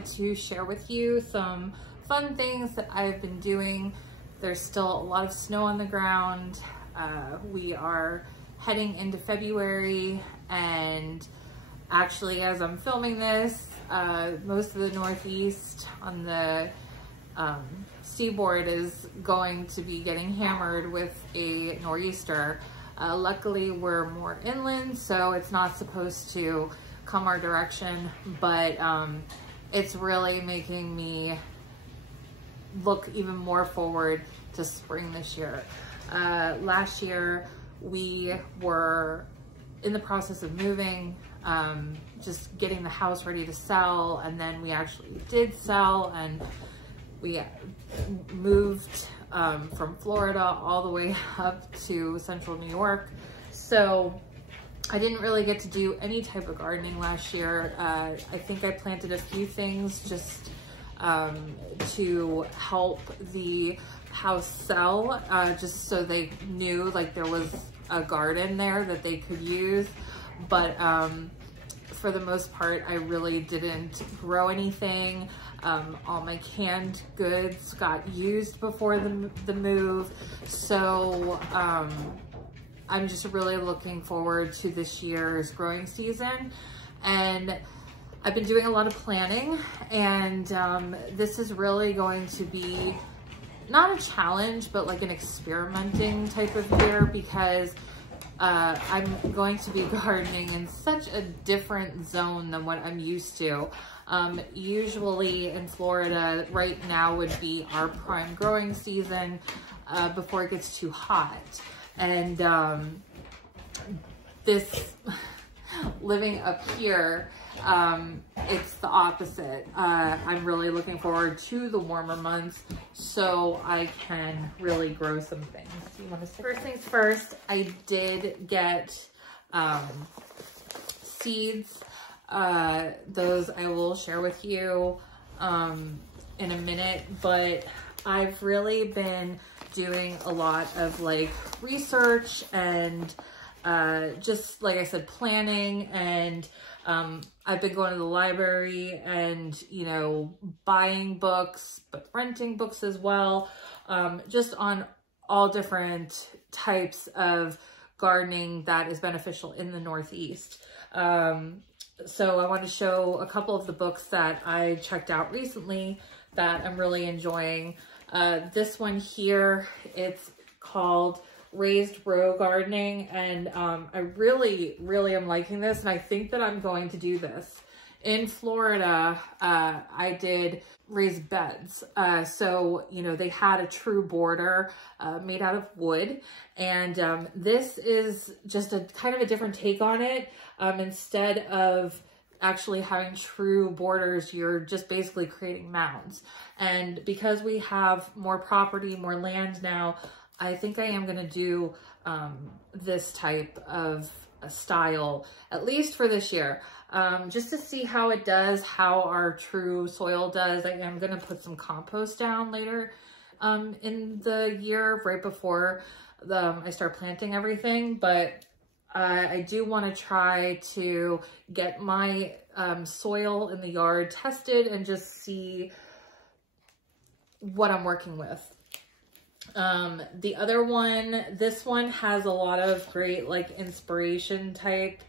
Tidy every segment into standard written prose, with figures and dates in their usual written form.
wanted to share with you some fun things that I've been doing. There's still a lot of snow on the ground. We are heading into February, and actually as I'm filming this, most of the Northeast on the seaboard is going to be getting hammered with a nor'easter. Luckily we're more inland, so it's not supposed to come our direction, but it's really making me look even more forward to spring this year. Last year we were in the process of moving, just getting the house ready to sell, and then we actually did sell, and we moved from Florida all the way up to central New York. So I didn't really get to do any type of gardening last year. I think I planted a few things just to help the house sell, just so they knew like there was a garden there that they could use. But for the most part, I really didn't grow anything. All my canned goods got used before the move. So I'm just really looking forward to this year's growing season. And I've been doing a lot of planning, and this is really going to be not a challenge, but like an experimenting type of year, because I'm going to be gardening in such a different zone than what I'm used to. Usually in Florida right now would be our prime growing season before it gets too hot. And this living up here, it's the opposite. I'm really looking forward to the warmer months so I can really grow some things. Do you want to say? First things first, I did get seeds. Those I will share with you in a minute, but I've really been doing a lot of like research and just like I said, planning, and I've been going to the library and, you know, buying books, but renting books as well, just on all different types of gardening that is beneficial in the Northeast. So I want to show a couple of the books that I checked out recently that I'm really enjoying. This one here, it's called Raised Row Gardening, and I really am liking this, and I think that I'm going to do this. In Florida, I did raised beds. So, you know, they had a true border made out of wood, and this is just a kind of a different take on it. Instead of actually having true borders, you're just basically creating mounds. And because we have more property, more land now, I think I am gonna do this type of a style, at least for this year, just to see how it does, how our true soil does. I am gonna put some compost down later in the year, right before I start planting everything, but I do wanna try to get my soil in the yard tested and just see what I'm working with. The other one, this one has a lot of great like inspiration type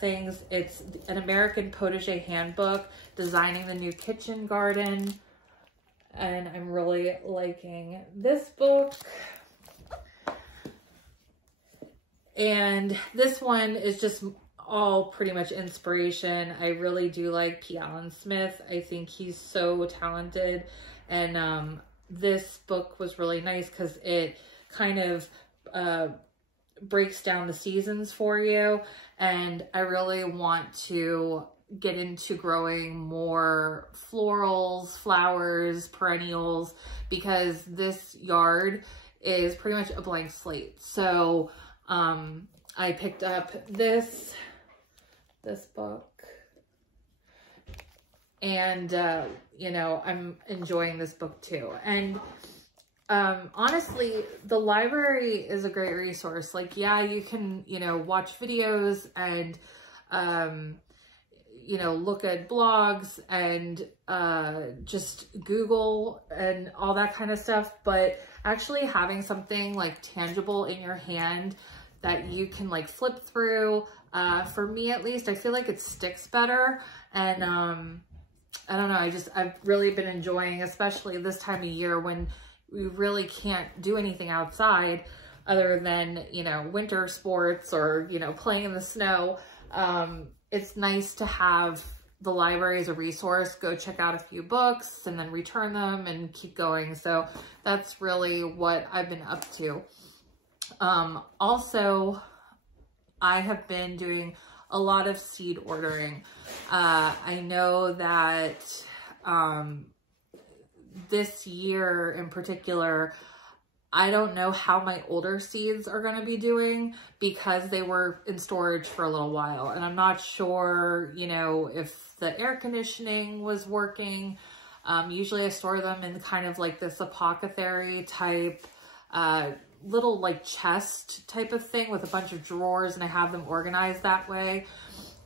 things. It's an American Potager Handbook, Designing the New Kitchen Garden. And I'm really liking this book. And this one is just all pretty much inspiration. I really do like P. Allen Smith. I think he's so talented. And this book was really nice because it kind of breaks down the seasons for you. And I really want to get into growing more florals, flowers, perennials, because this yard is pretty much a blank slate. So I picked up this book, and you know, I'm enjoying this book too. And honestly, the library is a great resource. Like, yeah, you can, you know, watch videos and you know, look at blogs and just Google and all that kind of stuff, but actually having something like tangible in your hand that you can like flip through, for me at least, I feel like it sticks better. And I don't know, I've really been enjoying, especially this time of year when we really can't do anything outside other than, you know, winter sports or, you know, playing in the snow. It's nice to have the library as a resource, go check out a few books and then return them and keep going. So that's really what I've been up to. Also, I have been doing a lot of seed ordering. I know that this year in particular, I don't know how my older seeds are going to be doing because they were in storage for a little while. And I'm not sure, you know, if the air conditioning was working. Usually I store them in kind of like this apothecary type, little like chest type of thing with a bunch of drawers, and I have them organized that way.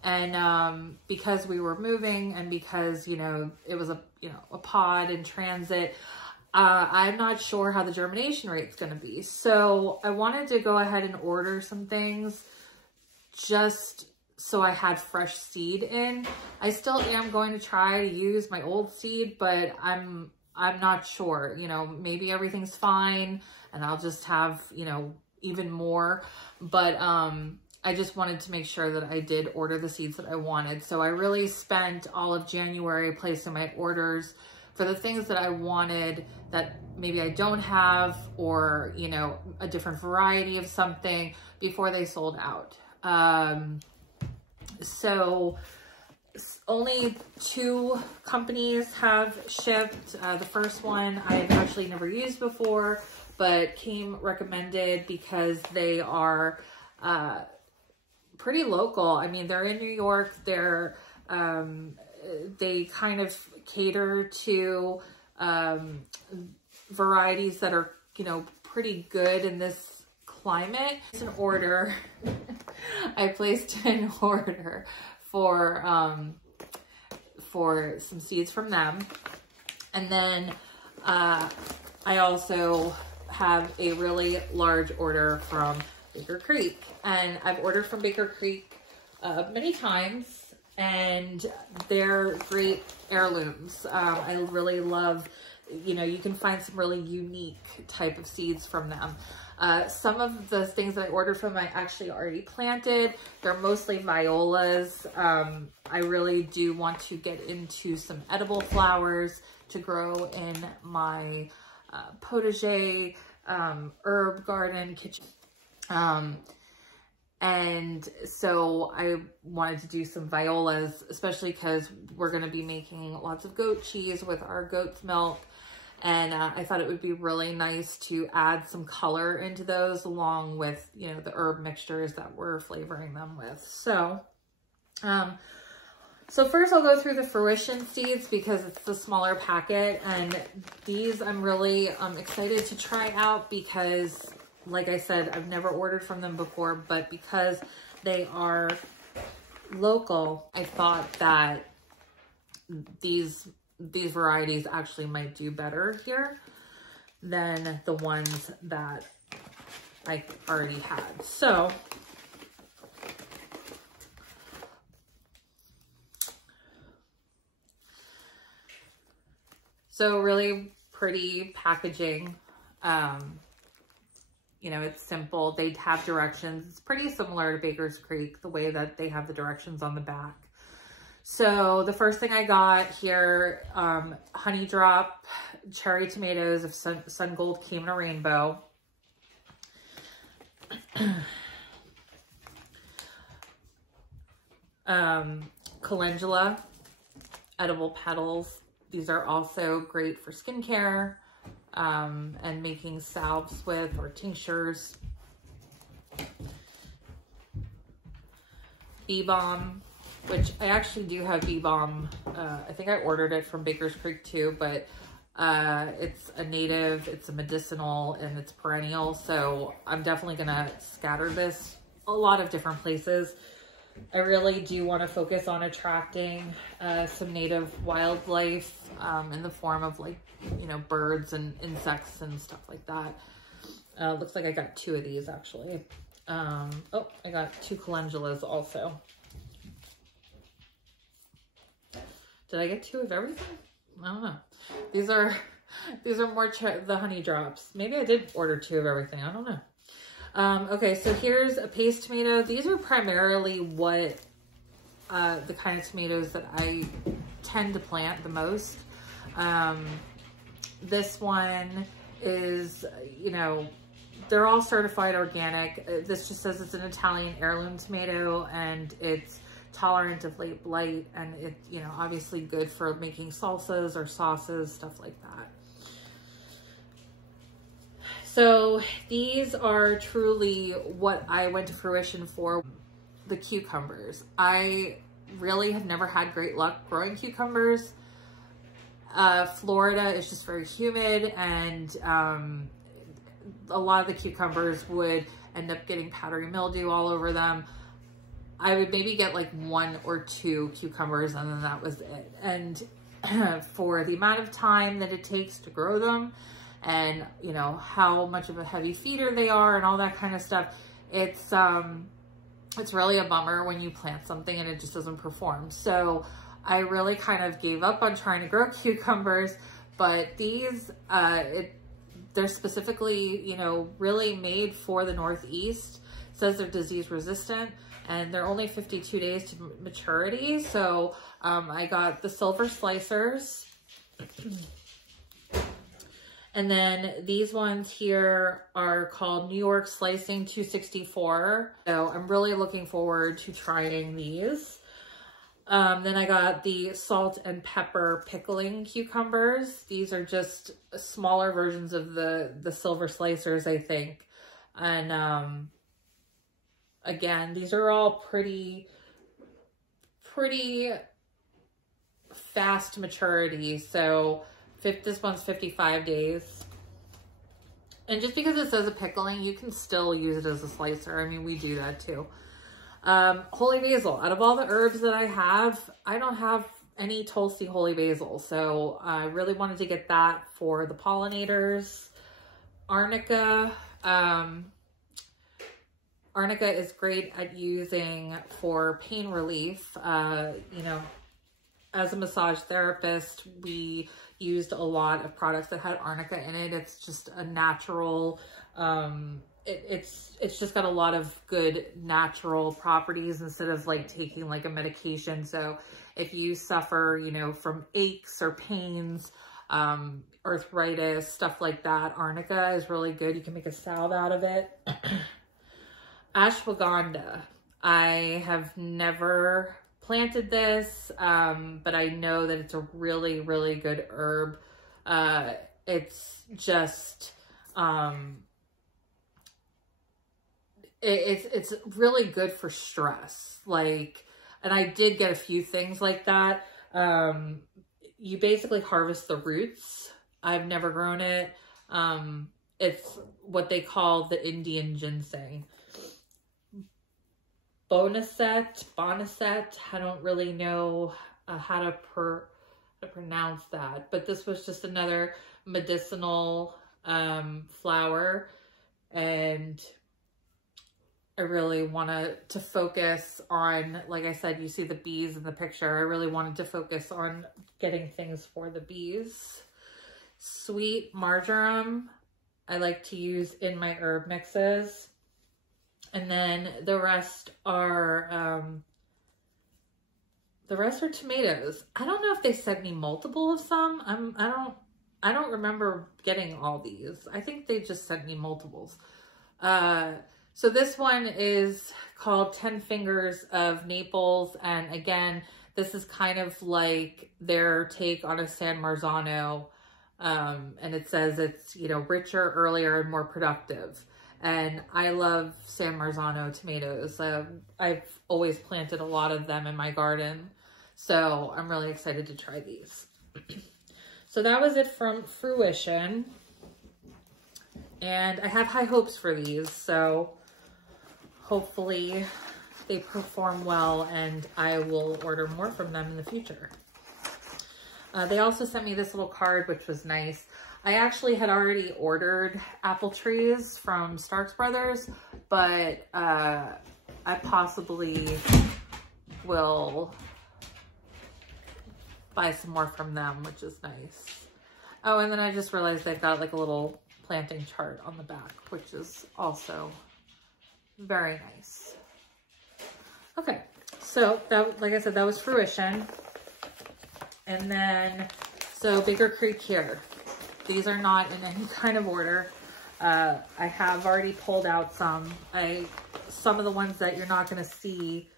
And because we were moving and because, you know, it was a pod in transit, I'm not sure how the germination rate is going to be. So I wanted to go ahead and order some things just so I had fresh seed in. I still am going to try to use my old seed, but I'm not sure, you know, maybe everything's fine and I'll just have, you know, even more. But I just wanted to make sure that I did order the seeds that I wanted. So I really spent all of January placing my orders for the things that I wanted that maybe I don't have, or, you know, a different variety of something before they sold out. So only 2 companies have shipped. The first one I've actually never used before, but came recommended because they are pretty local. I mean, they're in New York. They're they kind of cater to varieties that are, you know, pretty good in this climate. It's an order. I placed an order for some seeds from them. And then I also have a really large order from Baker Creek. And I've ordered from Baker Creek many times, and they're great heirlooms. I really love, you know, you can find some really unique type of seeds from them. Some of the things that I ordered from I actually already planted. They're mostly violas. I really do want to get into some edible flowers to grow in my potager, herb garden, kitchen. And so I wanted to do some violas, especially because we're going to be making lots of goat cheese with our goat's milk. And I thought it would be really nice to add some color into those along with, you know, the herb mixtures that we're flavoring them with. So, so first I'll go through the Fruition Seeds because it's the smaller packet. And these I'm really excited to try out because, like I said, I've never ordered from them before, but because they are local, I thought that these varieties actually might do better here than the ones that I already had. So really pretty packaging. You know, it's simple. They have directions. It's pretty similar to Baker's Creek, the way that they have the directions on the back. So the first thing I got here, Honey Drop cherry tomatoes of Sun Gold Came in a Rainbow. Calendula edible petals. These are also great for skincare and making salves with, or tinctures. Bee Balm, which I actually do have Bee Balm. I think I ordered it from Baker's Creek too, but it's a native, it's a medicinal, and it's perennial. So I'm definitely gonna scatter this a lot of different places. I really do want to focus on attracting some native wildlife in the form of like, you know, birds and insects and stuff like that. Looks like I got 2 of these actually. Oh, I got 2 calendulas also. Did I get 2 of everything? I don't know. These are more the honey drops. Maybe I did order 2 of everything. I don't know. Okay, so here's a paste tomato. These are primarily what the kind of tomatoes that I tend to plant the most. This one is, you know, they're all certified organic. This just says it's an Italian heirloom tomato and it's tolerant of late blight, and it, you know, obviously good for making salsas or sauces, stuff like that. So these are truly what I went to Fruition for. The cucumbers. I really have never had great luck growing cucumbers. Florida is just very humid, and a lot of the cucumbers would end up getting powdery mildew all over them. I would maybe get like 1 or 2 cucumbers and then that was it. And for the amount of time that it takes to grow them, and you know how much of a heavy feeder they are and all that kind of stuff, it's really a bummer when you plant something and it just doesn't perform. So I really kind of gave up on trying to grow cucumbers, but these they're specifically, you know, really made for the Northeast. It says they're disease resistant and they're only 52 days to maturity. So I got the silver slicers. And then these ones here are called New York Slicing 264. So I'm really looking forward to trying these. Then I got the salt and pepper pickling cucumbers. These are just smaller versions of the silver slicers, I think. And again, these are all pretty fast maturity. So this one's 55 days. And just because it says a pickling, you can still use it as a slicer. I mean, we do that too. Holy basil. Out of all the herbs that I have, I don't have any Tulsi holy basil. So I really wanted to get that for the pollinators. Arnica. Arnica is great at using for pain relief. You know, as a massage therapist, we used a lot of products that had Arnica in it. It's just a natural, it's just got a lot of good natural properties instead of like taking like a medication. So if you suffer, you know, from aches or pains, arthritis, stuff like that, Arnica is really good. You can make a salve out of it. Ashwagandha. I have never planted this, but I know that it's a really, really good herb. It's just, it's really good for stress. Like, and I did get a few things like that. You basically harvest the roots. I've never grown it. It's what they call the Indian ginseng. Boneset, I don't really know how to pronounce that, but this was just another medicinal flower, and I really wanted to focus on, like I said, you see the bees in the picture. I really wanted to focus on getting things for the bees. Sweet marjoram, I like to use in my herb mixes. And then the rest are tomatoes. I don't know if they sent me multiple of some. I don't remember getting all these. I think they just sent me multiples. So this one is called 10 Fingers of Naples. And again, this is kind of like their take on a San Marzano. And it says it's, you know, richer, earlier, and more productive. And I love San Marzano tomatoes. I've always planted a lot of them in my garden. So I'm really excited to try these. So that was it from Fruition. And I have high hopes for these. So hopefully they perform well, and I will order more from them in the future. They also sent me this little card, which was nice. I actually had already ordered apple trees from Starks Brothers, but I possibly will buy some more from them, which is nice. Oh, and then I just realized they've got like a little planting chart on the back, which is also very nice. Okay, so that, like I said, that was Fruition. And then, so Bigger Creek here. These are not in any kind of order. I have already pulled out some of the ones that you're not going to see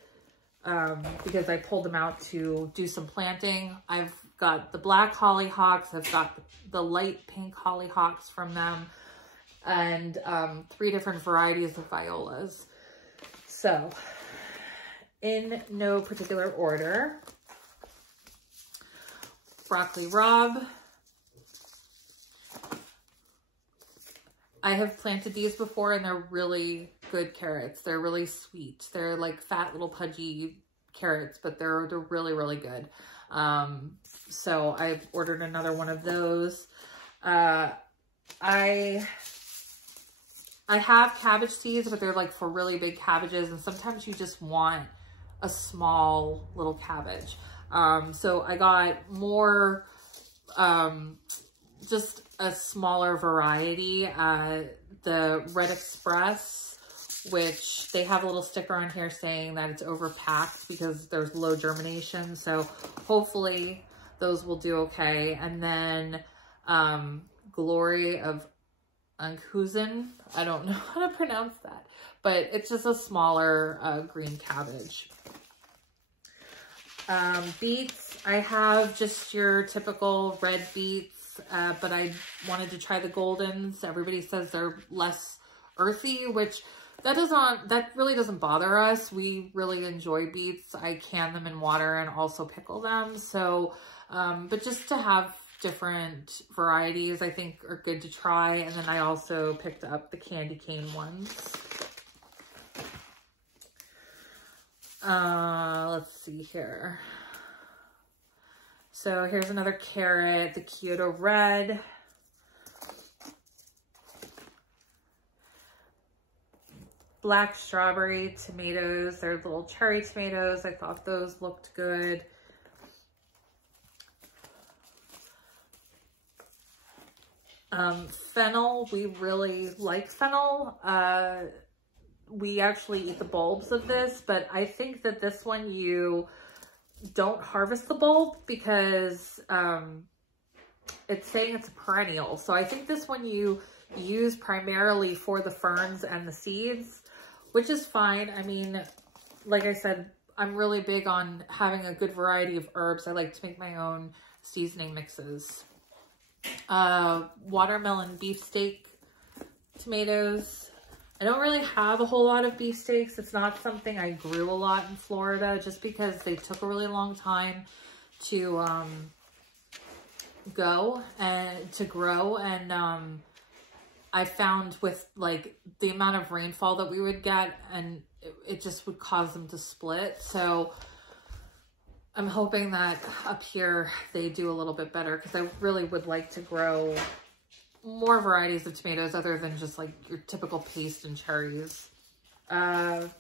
because I pulled them out to do some planting. I've got the black hollyhocks. I've got the light pink hollyhocks from them, and 3 different varieties of violas. So, in no particular order, Broccoli Rob. I have planted these before, and they're really good carrots. They're really sweet. They're like fat little pudgy carrots, but they're really, really good. So I've ordered another one of those. I have cabbage seeds, but they're like for really big cabbages, and sometimes you just want a small little cabbage. So I got more, just a smaller variety, the Red Express, which they have a little sticker on here saying that it's overpacked because there's low germination. So hopefully those will do okay. And then Glory of Unkuzen. I don't know how to pronounce that, but it's just a smaller green cabbage. Beets, I have just your typical red beets, but I wanted to try the goldens. Everybody says they're less earthy, which that really doesn't bother us. We really enjoy beets. I can them in water and also pickle them. So, but just to have different varieties, I think are good to try. And then I also picked up the candy cane ones. Let's see here. So here's another carrot, the Kyoto red. Black strawberry tomatoes. They're little cherry tomatoes. I thought those looked good. Fennel, we really like fennel. We actually eat the bulbs of this, but I think that this one you don't harvest the bulb because it's saying it's a perennial. So I think this one you use primarily for the ferns and the seeds, which is fine. I mean, like I said, I'm really big on having a good variety of herbs. I like to make my own seasoning mixes. Watermelon beefsteak tomatoes. I don't really have a whole lot of beefsteaks. It's not something I grew a lot in Florida just because they took a really long time to grow. And I found with like the amount of rainfall that we would get, and it just would cause them to split. So I'm hoping that up here they do a little bit better because I really would like to grow more varieties of tomatoes other than just like your typical paste and cherries. I'm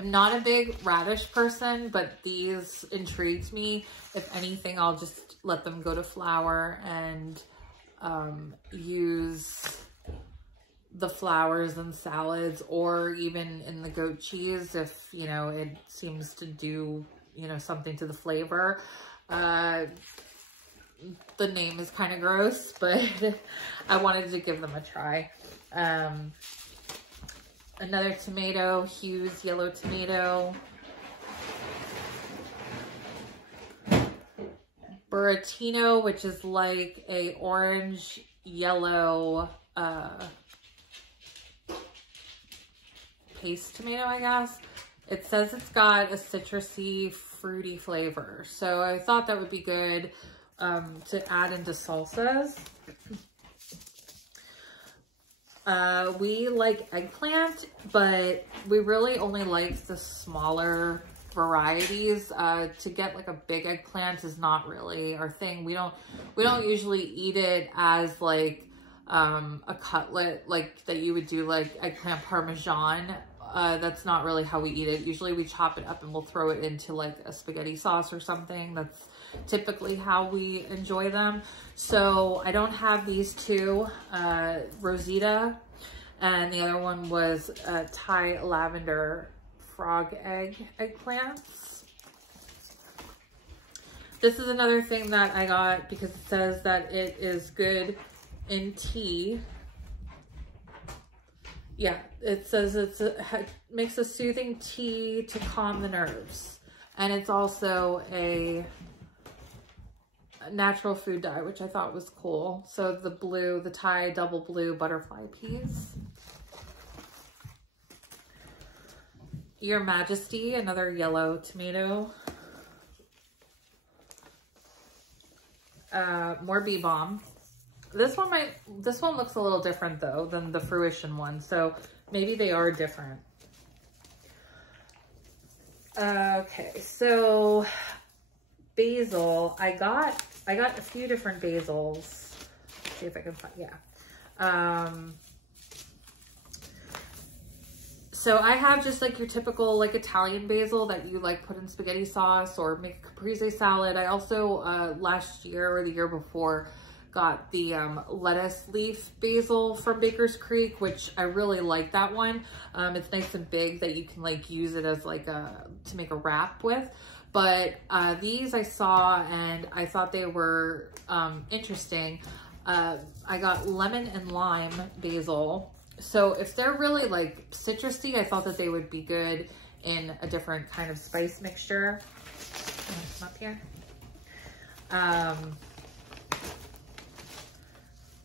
not a big radish person, but these intrigued me. If anything, I'll just let them go to flower and use the flowers in salads or even in the goat cheese if, you know, it seems to do, you know, something to the flavor. The name is kind of gross, but I wanted to give them a try. Another tomato, Hughes yellow tomato. Buratino, which is like a orange yellow paste tomato, I guess. It says it's got a citrusy, fruity flavor. So I thought that would be good to add into salsas. We like eggplant, but we really only like the smaller varieties. To get like a big eggplant is not really our thing. We don't usually eat it as like a cutlet like that you would do like eggplant parmesan. That's not really how we eat it. Usually we chop it up and we'll throw it into like a spaghetti sauce or something. That's typically how we enjoy them. So I don't have these two, Rosita, and the other one was Thai lavender frog eggplants. This is another thing that I got because it says that it is good in tea. Yeah, it says it makes a soothing tea to calm the nerves. And it's also a natural food dye, which I thought was cool. So the Thai double blue butterfly peas. Your Majesty, another yellow tomato. More bee balm. This one looks a little different though than the Fruition one, so maybe they are different. Okay, so basil. I got a few different basils. Let's see if I can find, yeah. So I have just like your typical like Italian basil that you like put in spaghetti sauce or make a caprese salad. I also last year or the year before got the lettuce leaf basil from Baker's Creek, which I really like that one. It's nice and big that you can like use it as like to make a wrap with. But these I saw and I thought they were interesting. I got lemon and lime basil. So if they're really like citrusy, I thought that they would be good in a different kind of spice mixture. Come up here.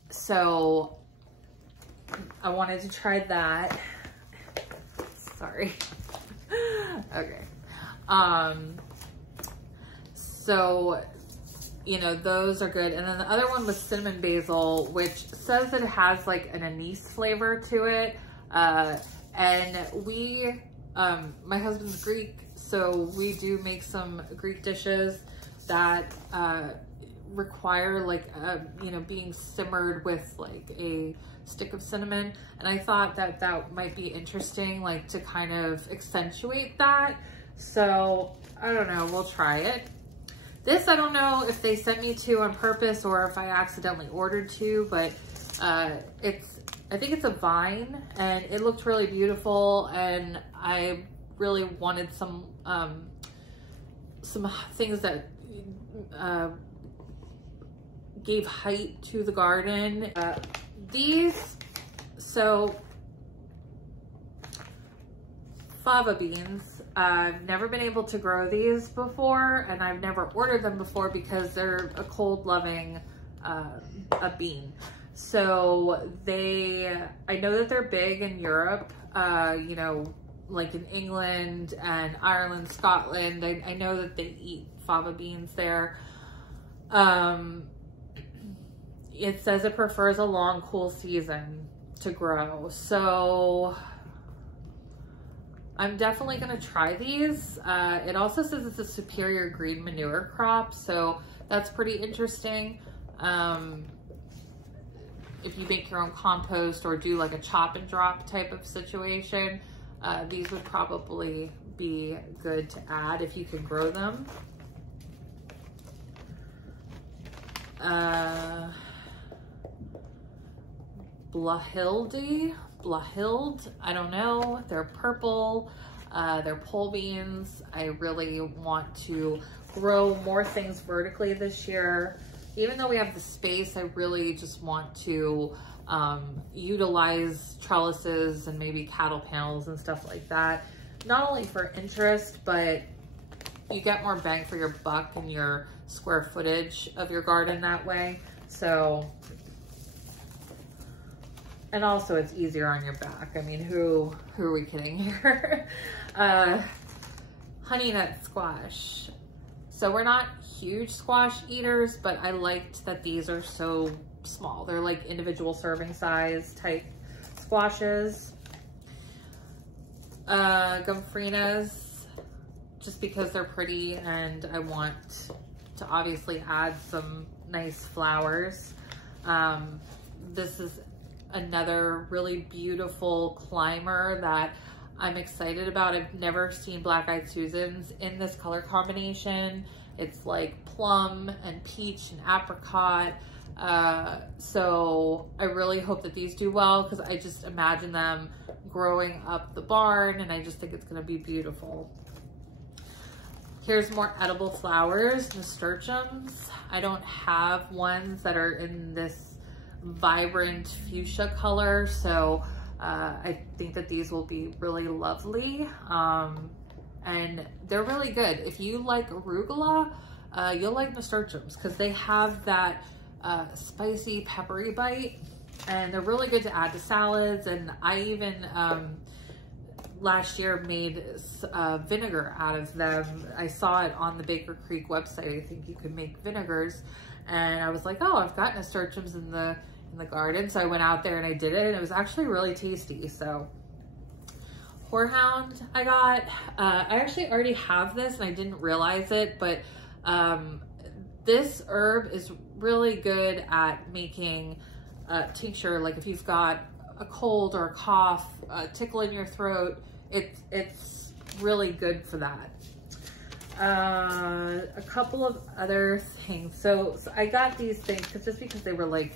So I wanted to try that. Sorry. Okay. So, you know, those are good. And then the other one was cinnamon basil, which says that it has like an anise flavor to it. And we, my husband's Greek, so we do make some Greek dishes that, require like you know, being simmered with like a stick of cinnamon, and I thought that that might be interesting, like to kind of accentuate that. So I don't know, we'll try it. This I don't know if they sent me to on purpose or if I accidentally ordered to, but I think it's a vine and it looked really beautiful, and I really wanted some things that gave height to the garden. So Fava Beans, I've never been able to grow these before, and I've never ordered them before because they're a cold loving a bean. So I know that they're big in Europe, you know, like in England and Ireland, Scotland. I know that they eat fava beans there. It says it prefers a long, cool season to grow. So I'm definitely going to try these. It also says it's a superior green manure crop, so that's pretty interesting. If you make your own compost or do like a chop and drop type of situation, these would probably be good to add if you can grow them. Blahild, I don't know. They're purple. They're pole beans. I really want to grow more things vertically this year. Even though we have the space, I really just want to utilize trellises and maybe cattle panels and stuff like that. Not only for interest, but you get more bang for your buck in your square footage of your garden that way. So, and also it's easier on your back. I mean, who are we kidding here? Honey nut squash. So we're not huge squash eaters, but I liked that these are so small. They're like individual serving size type squashes, Gomphrenias, just because they're pretty and I want to obviously add some nice flowers. This is another really beautiful climber that I'm excited about. I've never seen Black-Eyed Susans in this color combination. It's like plum and peach and apricot. So I really hope that these do well because I just imagine them growing up the barn and I just think it's gonna be beautiful. Here's more edible flowers, nasturtiums. I don't have ones that are in this vibrant fuchsia color, so I think that these will be really lovely, and they're really good. If you like arugula, you'll like nasturtiums because they have that spicy peppery bite, and they're really good to add to salads. And I even last year made vinegar out of them. I saw it on the Baker Creek website. I think you could make vinegars, and I was like, oh, I've got nasturtiums in the garden. So I went out there and I did it, and it was actually really tasty. So horehound I got, I actually already have this and I didn't realize it, but this herb is really good at making tincture. Like if you've got a cold or a cough, tickle in your throat, it's really good for that. A couple of other things. So I got these things just because they were like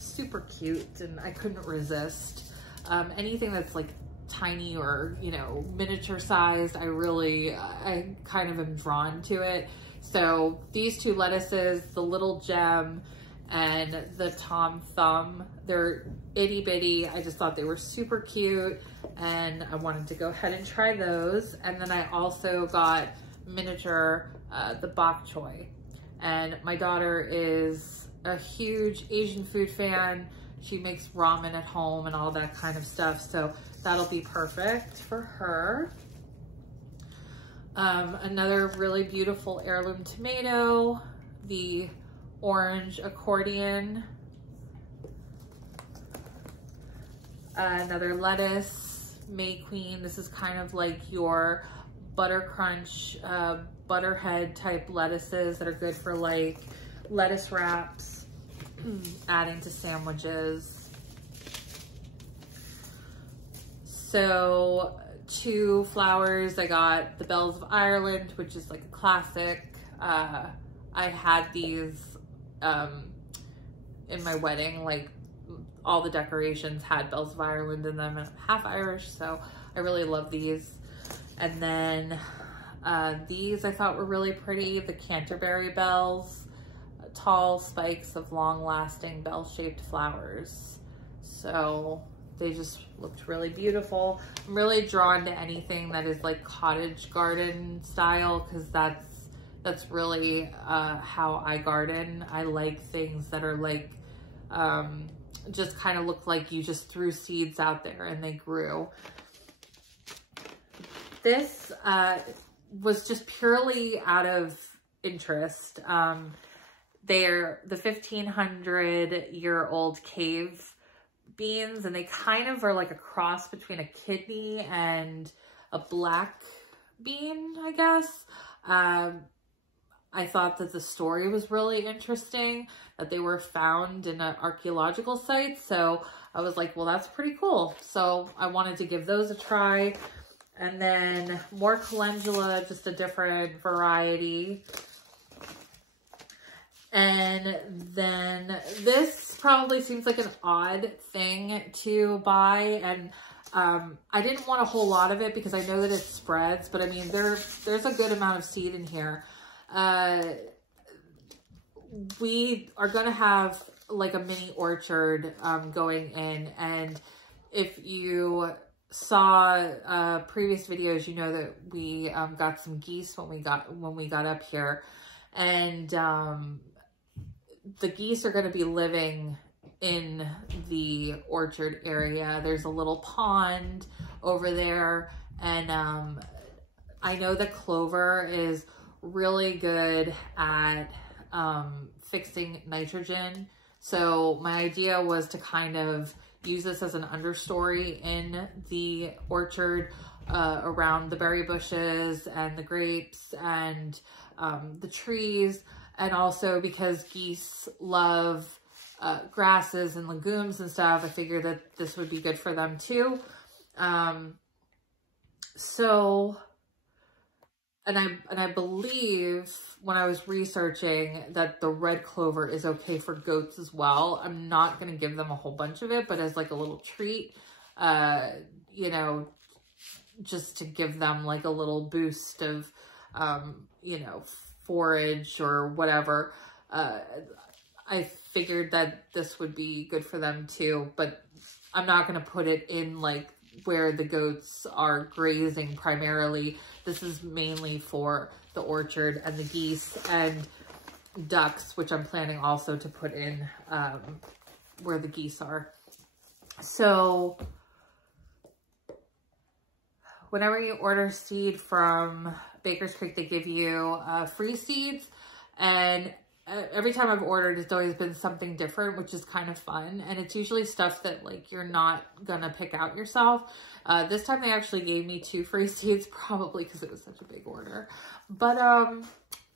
super cute and I couldn't resist. Anything that's like tiny or, you know, miniature sized, I kind of am drawn to it. So these two lettuces, the Little Gem and the Tom Thumb, they're itty bitty. I just thought they were super cute and I wanted to go ahead and try those. And then I also got miniature, the bok choy. And my daughter is a huge Asian food fan. She makes ramen at home and all that kind of stuff. So that'll be perfect for her. Another really beautiful heirloom tomato, the orange accordion. Another lettuce, May Queen. This is kind of like your butter crunch, butterhead type lettuces that are good for like lettuce wraps, adding to sandwiches. So 2 flowers, I got the Bells of Ireland, which is like a classic. I had these in my wedding, like all the decorations had Bells of Ireland in them, and I'm half Irish, so I really love these. And then these I thought were really pretty, the Canterbury Bells, tall spikes of long-lasting bell-shaped flowers. So they just looked really beautiful. I'm really drawn to anything that is like cottage garden style because that's really how I garden. I like things that are like just kind of look like you just threw seeds out there and they grew. This was just purely out of interest. They're the 1500-year-old cave beans, and they kind of are like a cross between a kidney and a black bean, I guess. I thought that the story was really interesting, that they were found in an archaeological site. So I was like, well, that's pretty cool. So I wanted to give those a try. And then more calendula, just a different variety. And then this probably seems like an odd thing to buy. And I didn't want a whole lot of it because I know that it spreads, but I mean, there's a good amount of seed in here. We are going to have like a mini orchard going in, and if you saw previous videos, you know that we got some geese when we got up here, and the geese are going to be living in the orchard area. There's a little pond over there, and I know that Clover is really good at fixing nitrogen. So my idea was to kind of use this as an understory in the orchard around the berry bushes and the grapes and the trees. And also because geese love grasses and legumes and stuff, I figured that this would be good for them too. And I believe when I was researching that the red clover is okay for goats as well. I'm not going to give them a whole bunch of it, but as like a little treat, you know, just to give them like a little boost of, you know, forage or whatever. I figured that this would be good for them too, but I'm not going to put it in like where the goats are grazing primarily. This is mainly for the orchard and the geese and ducks, which I'm planning also to put in where the geese are. So whenever you order seed from Baker's Creek, they give you free seeds, and every time I've ordered, it's always been something different, which is kind of fun. And it's usually stuff that like you're not gonna pick out yourself. This time they actually gave me 2 free seeds, probably because it was such a big order. But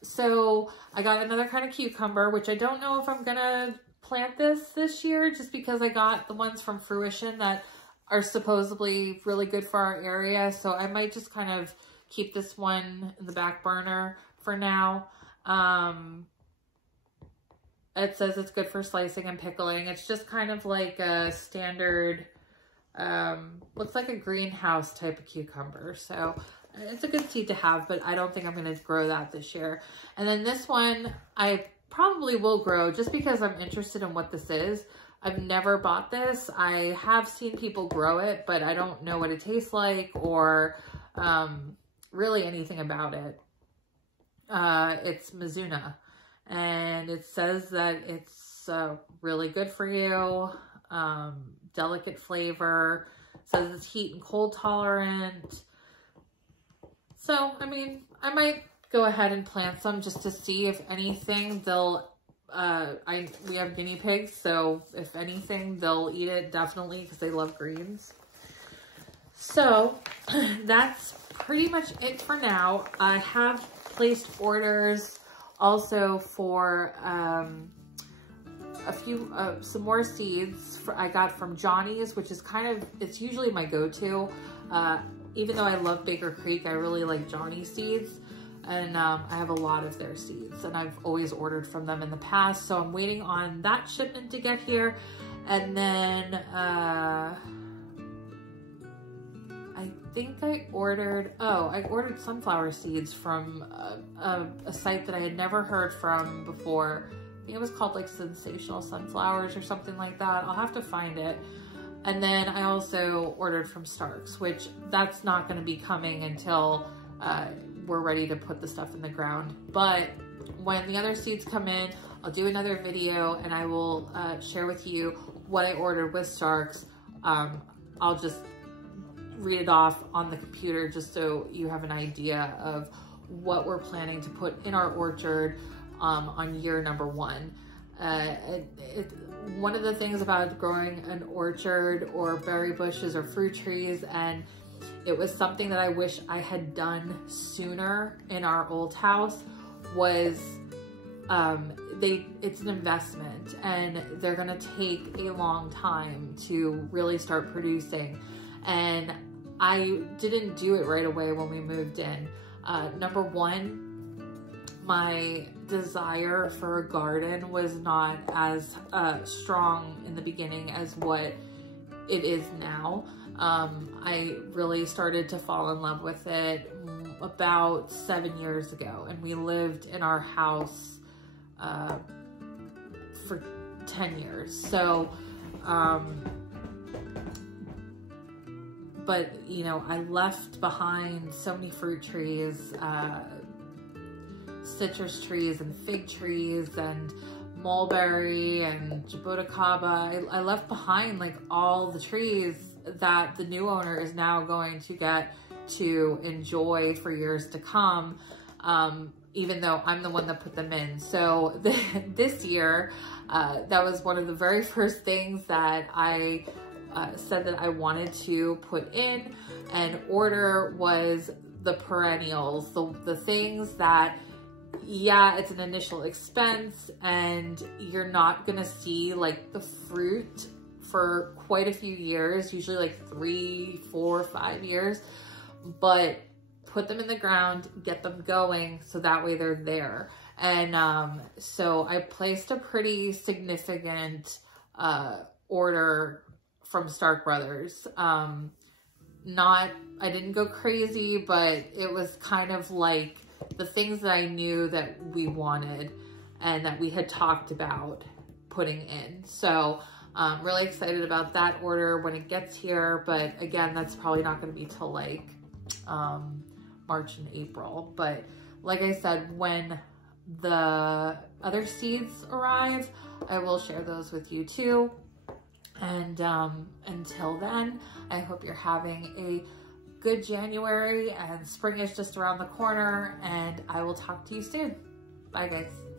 so I got another kind of cucumber, which I don't know if I'm gonna plant this year, just because I got the ones from Fruition that are supposedly really good for our area. So I might just kind of keep this one in the back burner for now. It says it's good for slicing and pickling. It's just kind of like a standard, looks like a greenhouse type of cucumber. So it's a good seed to have, but I don't think I'm going to grow that this year. And then this one, I probably will grow just because I'm interested in what this is. I've never bought this. I have seen people grow it, but I don't know what it tastes like or really anything about it. It's Mizuna. And it says that it's really good for you, delicate flavor. It says it's heat and cold tolerant. So, I mean, I might go ahead and plant some just to see if anything they'll, we have guinea pigs, so if anything, they'll eat it definitely because they love greens. So, that's pretty much it for now. I have placed orders also for some more seeds I got from Johnny's, which is kind of, it's usually my go-to. Even though I love Baker Creek, I really like Johnny's seeds. And I have a lot of their seeds, and I've always ordered from them in the past. So I'm waiting on that shipment to get here. And then I think I ordered sunflower seeds from a site that I had never heard from before. I think it was called like Sensational Sunflowers or something like that. I'll have to find it. And then I also ordered from Starks, which that's not going to be coming until we're ready to put the stuff in the ground. But when the other seeds come in, I'll do another video and I will share with you what I ordered with Starks. I'll just read it off on the computer just so you have an idea of what we're planning to put in our orchard on year number 1. One of the things about growing an orchard or berry bushes or fruit trees, and it was something that I wish I had done sooner in our old house, was it's an investment and they're gonna take a long time to really start producing. And I didn't do it right away when we moved in. Number 1, my desire for a garden was not as strong in the beginning as what it is now. I really started to fall in love with it about 7 years ago, and we lived in our house for 10 years. So, but you know, I left behind so many fruit trees, citrus trees and fig trees and mulberry and jaboticaba. I left behind like all the trees that the new owner is now going to get to enjoy for years to come, even though I'm the one that put them in. So this year, that was one of the very first things that I said that I wanted to put in and order was the perennials, the things that, yeah, it's an initial expense and you're not gonna see like the fruit for quite a few years, usually like 3, 4, 5 years, but put them in the ground, get them going, so that way they're there. And so I placed a pretty significant order from Stark Brothers. I didn't go crazy, but it was kind of like the things that I knew that we wanted and that we had talked about putting in. So I'm really excited about that order when it gets here. But again, that's probably not going to be till like March and April. But like I said, when the other seeds arrive, I will share those with you too. And until then, I hope you're having a good January and spring is just around the corner, and I will talk to you soon. Bye guys.